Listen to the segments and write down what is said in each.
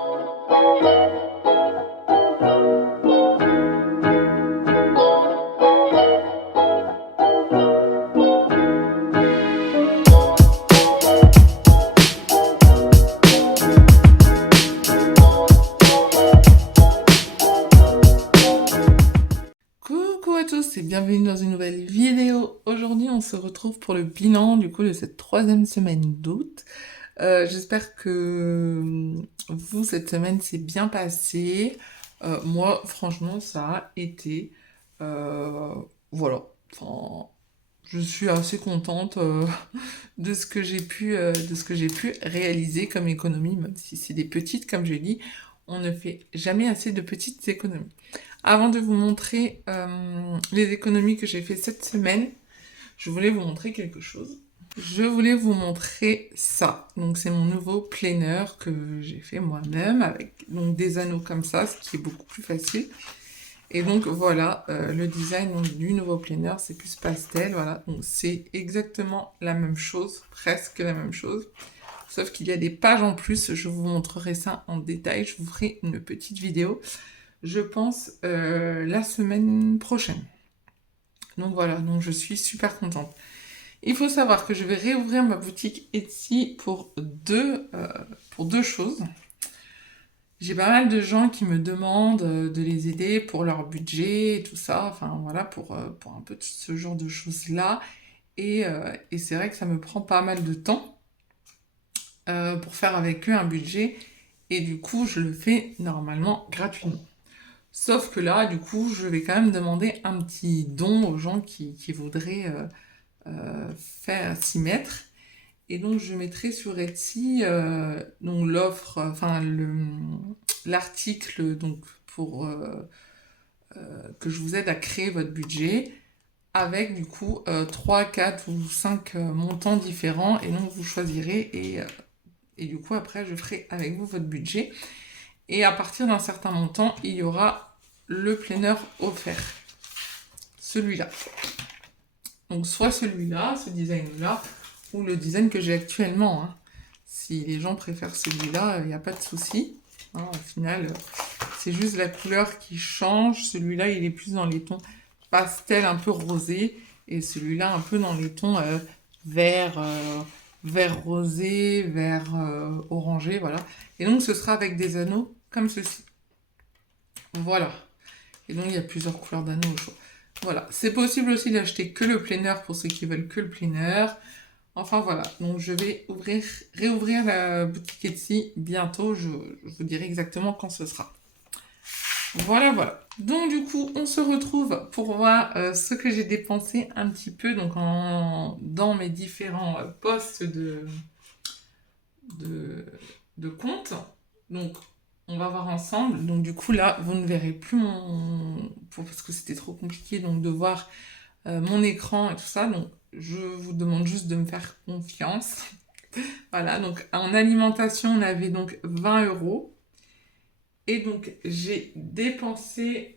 Coucou à tous et bienvenue dans une nouvelle vidéo. Aujourd'hui, on se retrouve pour le bilan du coup de cette troisième semaine d'août. J'espère que vous, cette semaine, s'est bien passée. Moi, franchement, ça a été. Euh, voilà. Enfin, je suis assez contente de ce que j'ai pu réaliser comme économie, même si c'est des petites, comme je dis, on ne fait jamais assez de petites économies. Avant de vous montrer les économies que j'ai fait cette semaine, je voulais vous montrer quelque chose. Je voulais vous montrer ça. Donc c'est mon nouveau planner que j'ai fait moi-même avec donc des anneaux comme ça, ce qui est beaucoup plus facile. Et donc voilà, le design donc, du nouveau planner, c'est plus pastel, voilà. Donc c'est exactement la même chose, presque la même chose. Sauf qu'il y a des pages en plus, je vous montrerai ça en détail, je vous ferai une petite vidéo, je pense, la semaine prochaine. Donc voilà, donc je suis super contente. Il faut savoir que je vais réouvrir ma boutique Etsy pour deux choses. J'ai pas mal de gens qui me demandent de les aider pour leur budget et tout ça, enfin voilà, pour un peu ce genre de choses-là. Et c'est vrai que ça me prend pas mal de temps pour faire avec eux un budget. Et du coup, je le fais normalement gratuitement. Sauf que là, du coup, je vais quand même demander un petit don aux gens qui voudraient faire s'y mettre. Et donc, je mettrai sur Etsy donc l'offre, l'article donc pour que je vous aide à créer votre budget avec du coup 3, 4 ou 5 montants différents et donc vous choisirez et du coup après je ferai avec vous votre budget et à partir d'un certain montant il y aura le planner offert, celui-là. Donc soit celui-là, ce design-là, ou le design que j'ai actuellement. Hein. Si les gens préfèrent celui-là, il n'y a pas de souci. Hein, au final, c'est juste la couleur qui change. Celui-là, il est plus dans les tons pastel un peu rosé. Et celui-là, un peu dans les tons vert, vert rosé, vert orangé, voilà. Et donc, ce sera avec des anneaux comme ceci. Voilà. Et donc, il y a plusieurs couleurs d'anneaux au choix. Voilà. C'est possible aussi d'acheter que le planner pour ceux qui veulent que le planner. Enfin, voilà. Donc, je vais réouvrir la boutique Etsy bientôt. Je vous dirai exactement quand ce sera. Voilà, voilà. Donc, du coup, on se retrouve pour voir ce que j'ai dépensé un petit peu donc dans mes différents postes de, de compte. Donc, on va voir ensemble. Donc, du coup, là, vous ne verrez plus parce que c'était trop compliqué donc, de voir mon écran et tout ça. Donc, je vous demande juste de me faire confiance. Voilà, donc en alimentation, on avait donc 20 euros. Et donc, j'ai dépensé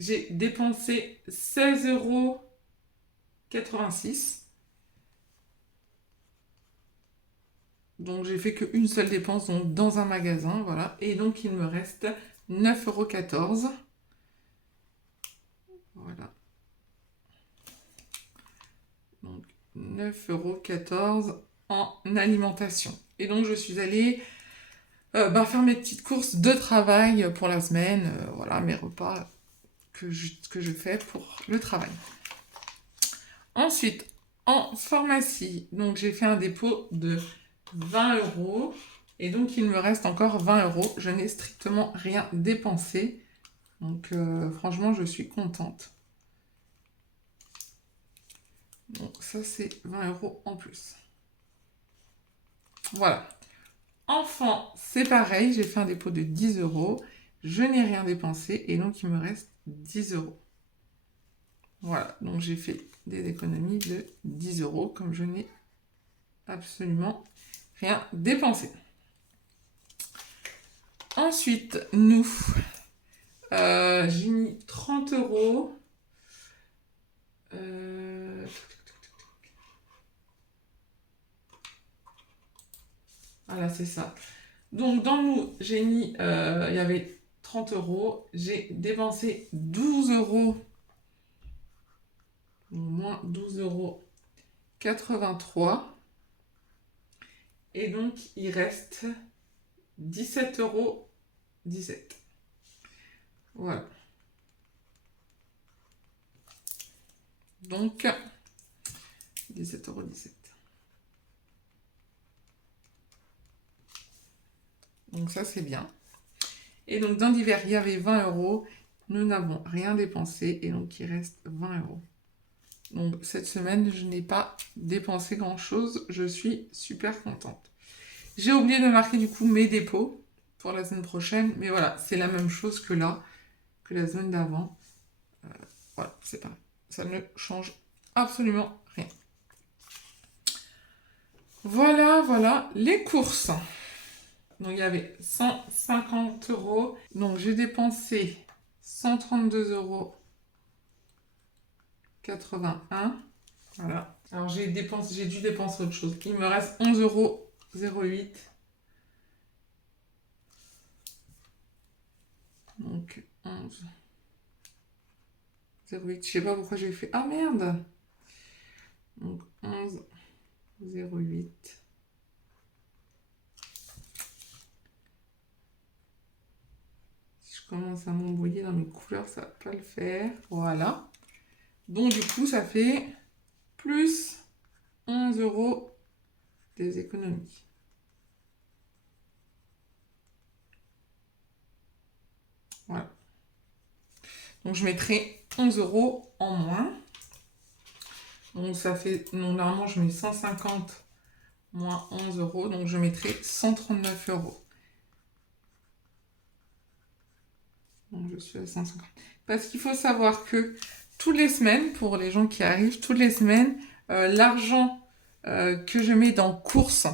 16,86 €. Donc, j'ai fait qu'une seule dépense donc, dans un magasin, voilà. Et donc, il me reste 9,14 €. Voilà. Donc, 9,14 € en alimentation. Et donc, je suis allée faire mes petites courses de travail pour la semaine. Voilà, mes repas que je fais pour le travail. Ensuite, en pharmacie, donc j'ai fait un dépôt de 20 euros. Et donc, il me reste encore 20 euros. Je n'ai strictement rien dépensé. Donc, franchement, je suis contente. Donc, ça, c'est 20 euros en plus. Voilà. Enfant, c'est pareil. J'ai fait un dépôt de 10 euros. Je n'ai rien dépensé. Et donc, il me reste 10 euros. Voilà. Donc, j'ai fait des économies de 10 euros comme je n'ai absolument rien dépensé. Ensuite, j'ai mis 30 euros. Voilà, c'est ça. Donc, dans nous, j'ai mis, il y avait 30 euros. J'ai dépensé 12 euros, moins 12 euros 83. Et donc, il reste 17 euros 17. Voilà. Donc, 17 euros 17. Donc, ça, c'est bien. Et donc, dans l'hiver, il y avait 20 euros. Nous n'avons rien dépensé. Et donc, il reste 20 euros. Donc, cette semaine, je n'ai pas dépensé grand-chose. Je suis super contente. J'ai oublié de marquer, du coup, mes dépôts pour la semaine prochaine. Mais voilà, c'est la même chose que là, que la semaine d'avant. Voilà, c'est pareil. Ça ne change absolument rien. Voilà, voilà, les courses. Donc, il y avait 150 euros. Donc, j'ai dépensé 132 euros 81. Voilà. Alors, j'ai dû dépenser autre chose. Il me reste 11 euros 08. Donc, 11 08. Je sais pas pourquoi j'ai fait. Ah merde! Donc, 11 08. Si je commence à m'embrouiller dans mes couleurs, ça va pas le faire. Voilà. Donc, du coup, ça fait plus 11 euros des économies. Voilà. Donc, je mettrai 11 euros en moins. Donc, ça fait... Donc, normalement, je mets 150 moins 11 euros. Donc, je mettrai 139 euros. Donc, je suis à 150. Parce qu'il faut savoir que toutes les semaines, pour les gens qui arrivent, toutes les semaines, l'argent que je mets dans course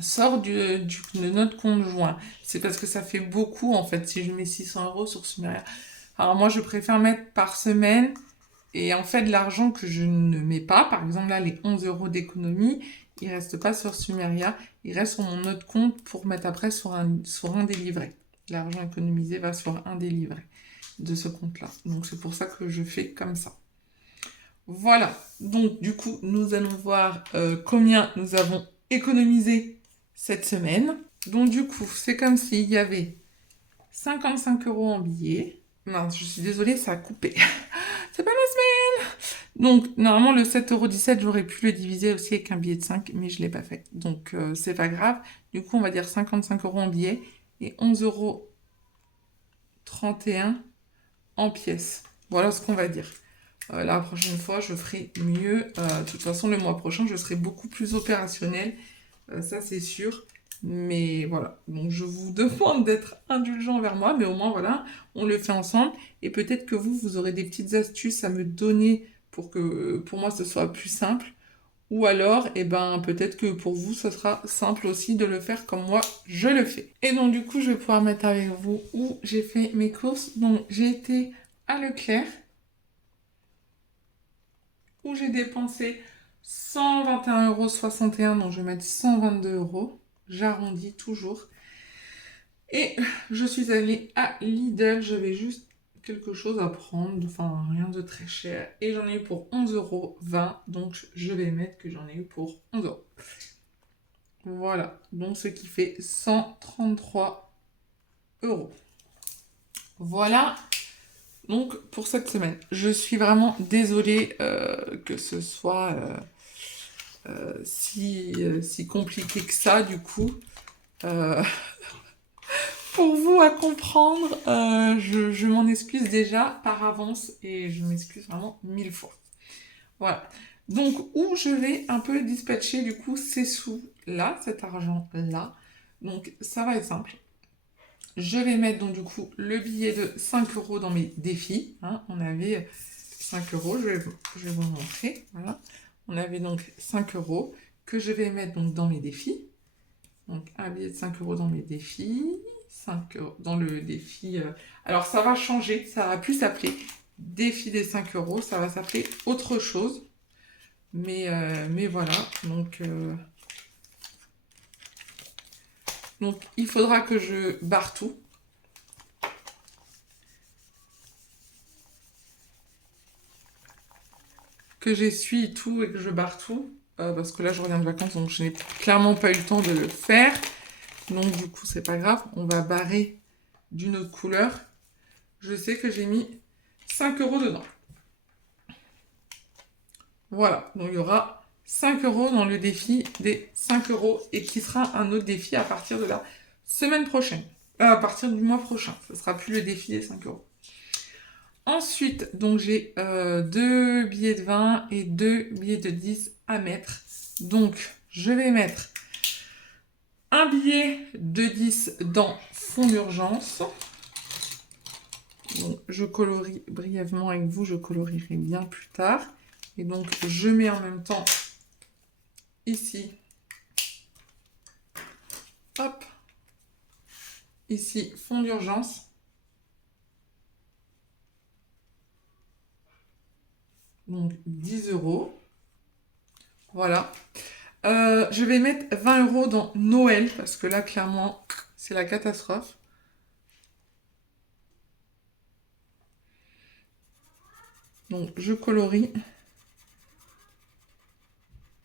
sort de notre compte joint. C'est parce que ça fait beaucoup, en fait, si je mets 600 euros sur Sumeria. Alors, moi, je préfère mettre par semaine. Et en fait, l'argent que je ne mets pas, par exemple là, les 11 euros d'économie, il ne reste pas sur Sumeria, il reste sur mon autre compte pour mettre après sur un des livrets. L'argent économisé va sur un des livrets de ce compte-là. Donc c'est pour ça que je fais comme ça. Voilà, donc du coup, nous allons voir combien nous avons économisé cette semaine. Donc du coup, c'est comme s'il y avait 55 euros en billets. Non, je suis désolée, ça a coupé. C'est pas la semaine! Donc, normalement, le 7,17 €, j'aurais pu le diviser aussi avec un billet de 5, mais je ne l'ai pas fait. Donc, c'est pas grave. Du coup, on va dire 55 euros en billets et 11,31 € en pièces. Voilà ce qu'on va dire. La prochaine fois, je ferai mieux. De toute façon, le mois prochain, je serai beaucoup plus opérationnelle. Ça, c'est sûr. Mais voilà, donc je vous demande d'être indulgent vers moi, mais au moins voilà, on le fait ensemble. Et peut-être que vous aurez des petites astuces à me donner pour que pour moi ce soit plus simple. Ou alors, eh ben, peut-être que pour vous, ce sera simple aussi de le faire comme moi, je le fais. Et donc du coup, je vais pouvoir mettre avec vous où j'ai fait mes courses. Donc j'ai été à Leclerc, où j'ai dépensé 121,61 €, donc je vais mettre 122 €. J'arrondis toujours. Et je suis allée à Lidl, j'avais juste quelque chose à prendre, enfin rien de très cher. Et j'en ai eu pour 11,20 €, donc je vais mettre que j'en ai eu pour 11 €. Voilà, donc ce qui fait 133 €. Voilà, donc pour cette semaine. Je suis vraiment désolée que ce soit si compliqué que ça, du coup. Euh, pour vous à comprendre, je m'en excuse déjà par avance et je m'excuse vraiment 1000 fois. Voilà. Donc, où je vais un peu dispatcher du coup ces sous-là, cet argent-là. Donc, ça va être simple. Je vais mettre donc du coup le billet de 5 € dans mes défis. Hein. On avait 5 €, je vais vous montrer. Voilà. On avait donc 5 € que je vais mettre donc dans mes défis. Donc, un billet de 5 € dans mes défis. 5 € dans le défi. Alors, ça va changer. Ça va plus s'appeler défi des 5 €. Ça va s'appeler autre chose. Mais voilà. Donc, Donc, il faudra que je barre tout. Que j'essuie tout et que je barre tout. Parce que là, je reviens de vacances, donc je n'ai clairement pas eu le temps de le faire. Donc, du coup, c'est pas grave. On va barrer d'une autre couleur. Je sais que j'ai mis 5 € dedans. Voilà. Donc, il y aura 5 € dans le défi des 5 € et qui sera un autre défi à partir de la semaine prochaine. À partir du mois prochain. Ce ne sera plus le défi des 5 €. Ensuite, donc j'ai 2 billets de 20 et 2 billets de 10 à mettre. Donc, je vais mettre un billet de 10 dans fond d'urgence. Donc, je colorie brièvement avec vous, je colorierai bien plus tard. Et donc, je mets en même temps ici, hop, ici, fond d'urgence. Donc, 10 €. Voilà. Je vais mettre 20 € dans Noël, parce que là, clairement, c'est la catastrophe. Donc, je colorie.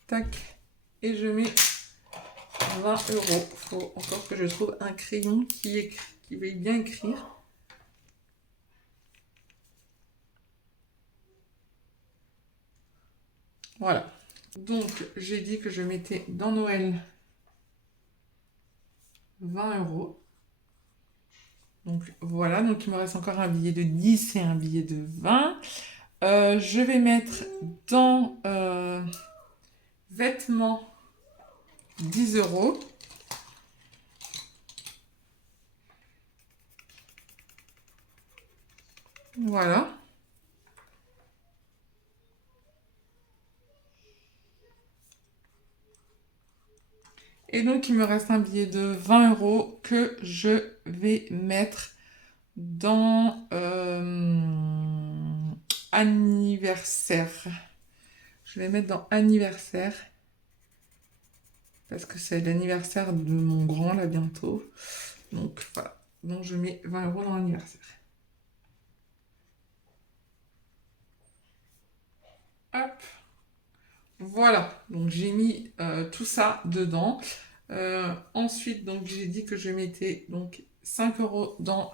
Tac. Et je mets 20 €. Faut encore que je trouve un crayon qui veuille bien écrire. Voilà. Donc, j'ai dit que je mettais dans Noël 20 €. Donc, voilà. Donc, il me reste encore un billet de 10 et un billet de 20. Je vais mettre dans vêtements 10 €. Voilà. Et donc, il me reste un billet de 20 € que je vais mettre dans anniversaire. Je vais mettre dans anniversaire. Parce que c'est l'anniversaire de mon grand, là, bientôt. Donc, voilà. Donc, je mets 20 € dans l'anniversaire. Hop. Voilà. Donc, j'ai mis tout ça dedans. Ensuite, donc, j'ai dit que je mettais donc 5 € dans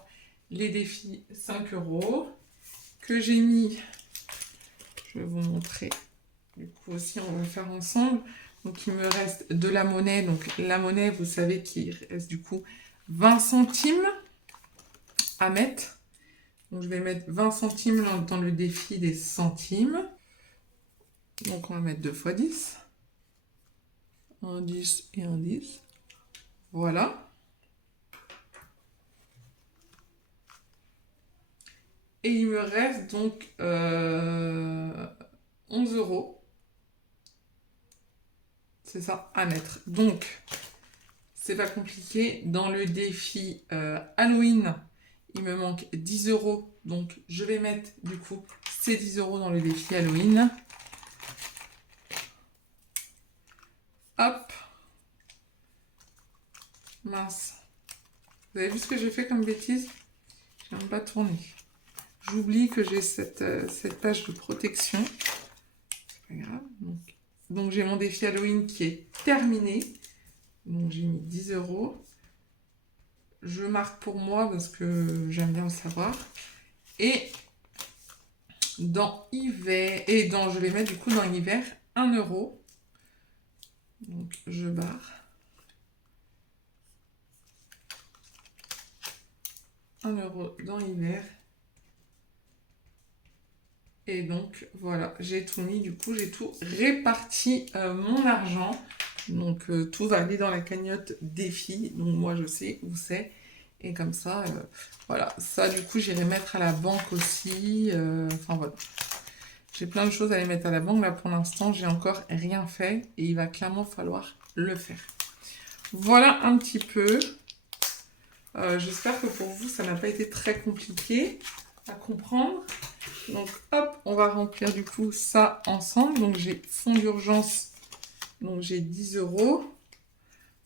les défis 5 €. Que j'ai mis... Je vais vous montrer. Du coup, aussi, on va le faire ensemble. Donc, il me reste de la monnaie. Donc, la monnaie, vous savez qu'il reste du coup 20 centimes à mettre. Donc, je vais mettre 20 centimes dans le défi des centimes. Donc, on va mettre 2 x 10. Un 10 et un 10. Voilà. Et il me reste donc 11 €. C'est ça, à mettre. Donc, c'est pas compliqué. Dans le défi Halloween, il me manque 10 €. Donc, je vais mettre du coup ces 10 € dans le défi Halloween. Hop. Mince. Vous avez vu ce que j'ai fait comme bêtise? Je n'ai même pas tourné. J'oublie que j'ai cette page de protection. C'est pas grave. Donc j'ai mon défi Halloween qui est terminé. Donc j'ai mis 10 €. Je marque pour moi parce que j'aime bien le savoir. Et dans hiver, je vais mettre du coup dans hiver 1 €. Donc je barre. 1 € dans hiver. Et donc voilà, j'ai tout mis, du coup j'ai tout réparti mon argent. Donc tout va aller dans la cagnotte défi. Donc moi je sais où c'est. Et comme ça, voilà. Ça du coup j'irai mettre à la banque aussi. Enfin voilà. J'ai plein de choses à aller mettre à la banque. Là pour l'instant j'ai encore rien fait. Et il va clairement falloir le faire. Voilà un petit peu. J'espère que pour vous ça n'a pas été très compliqué à comprendre. Donc hop, on va remplir du coup ça ensemble. Donc j'ai fonds d'urgence, donc j'ai 10 €.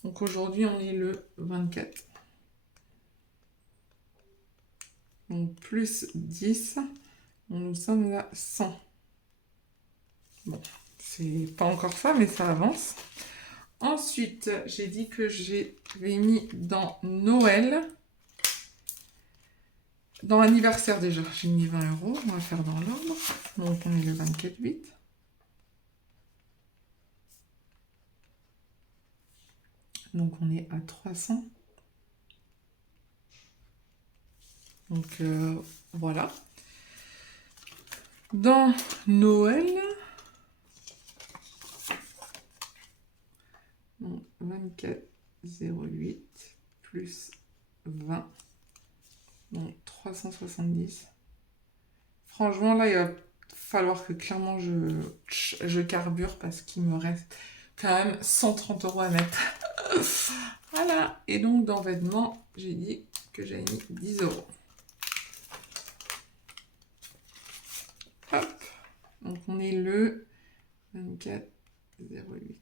Donc aujourd'hui, on est le 24. Donc plus 10, nous sommes à 100. Bon, c'est pas encore ça, mais ça avance. Ensuite, j'ai dit que j'avais mis dans Noël. Dans l'anniversaire déjà, j'ai mis 20 €. On va faire dans l'ordre. Donc on est le 24-8. Donc on est à 300. Donc voilà. Dans Noël, donc 24,08 plus 20. Donc 370. Franchement, là, il va falloir que clairement je carbure parce qu'il me reste quand même 130 € à mettre. Voilà. Et donc, dans vêtements, j'ai dit que j'avais mis 10 €. Hop. Donc, on est le 24,08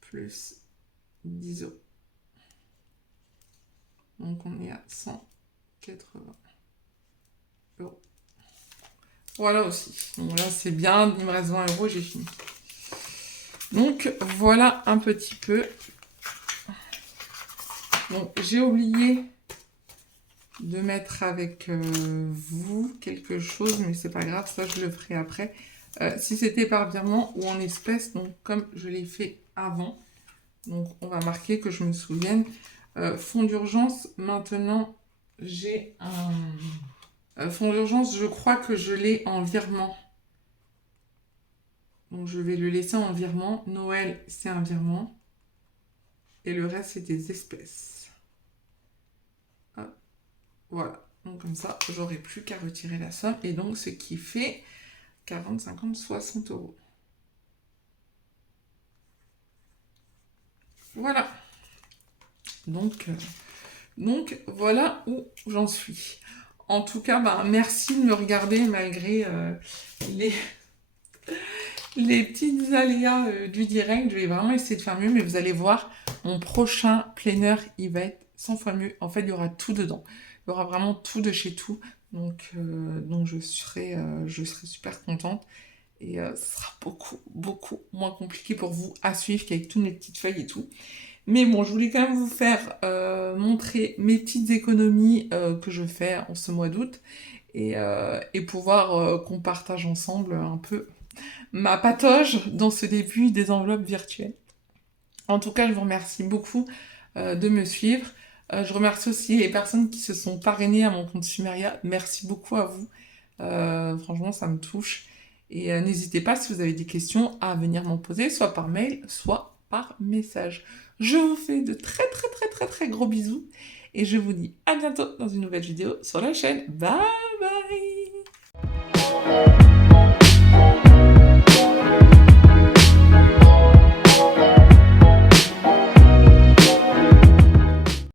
plus 10 €. Donc, on est à 180 €. Voilà aussi. Donc là, c'est bien. Il me reste 20 €, j'ai fini. Donc, voilà un petit peu. Bon, j'ai oublié de mettre avec vous quelque chose, mais c'est pas grave, ça je le ferai après. Si c'était par virement ou en espèces, donc comme je l'ai fait avant, donc on va marquer que je me souvienne. Fonds d'urgence, maintenant j'ai un fonds d'urgence, je crois que je l'ai en virement. Donc je vais le laisser en virement. Noël, c'est un virement. Et le reste, c'est des espèces. Hop. Voilà. Donc comme ça, j'aurai plus qu'à retirer la somme. Et donc, ce qui fait 40, 50, 60 €. Voilà. Donc voilà où j'en suis. En tout cas, merci de me regarder malgré les petites aléas du direct. Je vais vraiment essayer de faire mieux, mais vous allez voir, mon prochain planner, il va être 100 fois mieux. En fait, il y aura tout dedans. Il y aura vraiment tout de chez tout. Donc je serai super contente. Et ce sera beaucoup, beaucoup moins compliqué pour vous à suivre qu'avec toutes mes petites feuilles et tout. Mais bon, je voulais quand même vous faire montrer mes petites économies que je fais en ce mois d'août et pouvoir qu'on partage ensemble un peu ma patoge dans ce début des enveloppes virtuelles. En tout cas, je vous remercie beaucoup de me suivre. Je remercie aussi les personnes qui se sont parrainées à mon compte Sumeria. Merci beaucoup à vous. Franchement, ça me touche. Et n'hésitez pas, si vous avez des questions, à venir m'en poser, soit par mail, soit par message. Je vous fais de très très très très très gros bisous. Et je vous dis à bientôt dans une nouvelle vidéo sur la chaîne. Bye!